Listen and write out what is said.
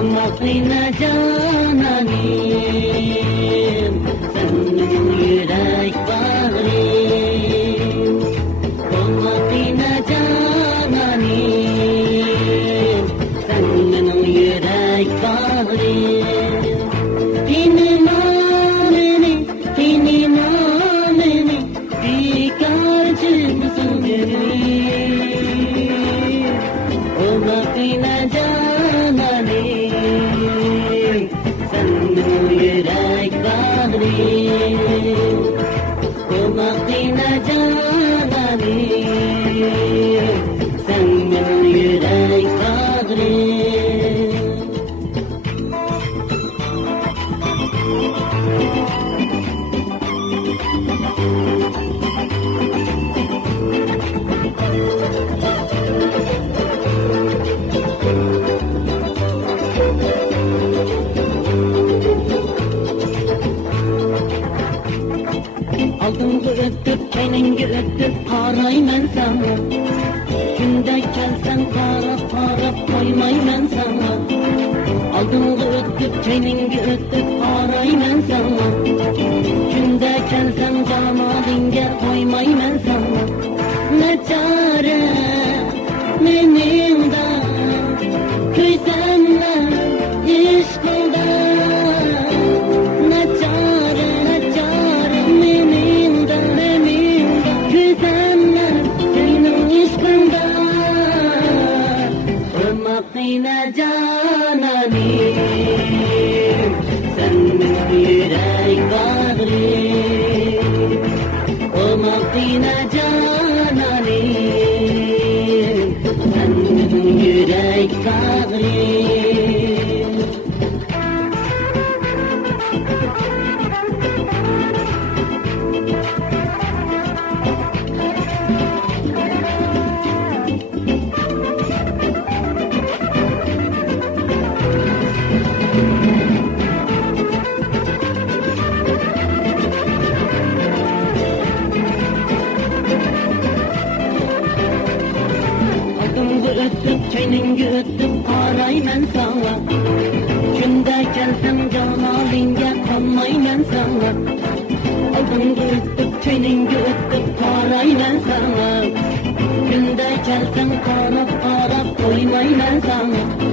Olmakına cananim, senin yürek bağrım. Olmakına cananim, senin yürek bağrım. Dinin ameni, bikarcımsın gönül. Olmakına cananim, senin yürek bağrım. Olmakına cananim, senin yürek bağrım. Aldığımı öptük, çeynengi öptük, paraymen sana. Günde gelsen para koymaymen sana. Aldığımı öptük, çeynengi öptük, paraymen sana. Günde gelsen camalinge koymaymen sana. Ne çare benim de köysenle işkılda. Ne çare benim de köysenle senin işkılda. Olmakına cananim, senin yürek bağrım. Olmakına cananim, senin yürek bağrım. Öttük, çeynengi öttük, paraymen sana. Günde gelsem canalinge kalmaymen sana. Aldığımı öttük, çeynengi öttük, paraymen sana. Günde gelsem para koymaymen sana.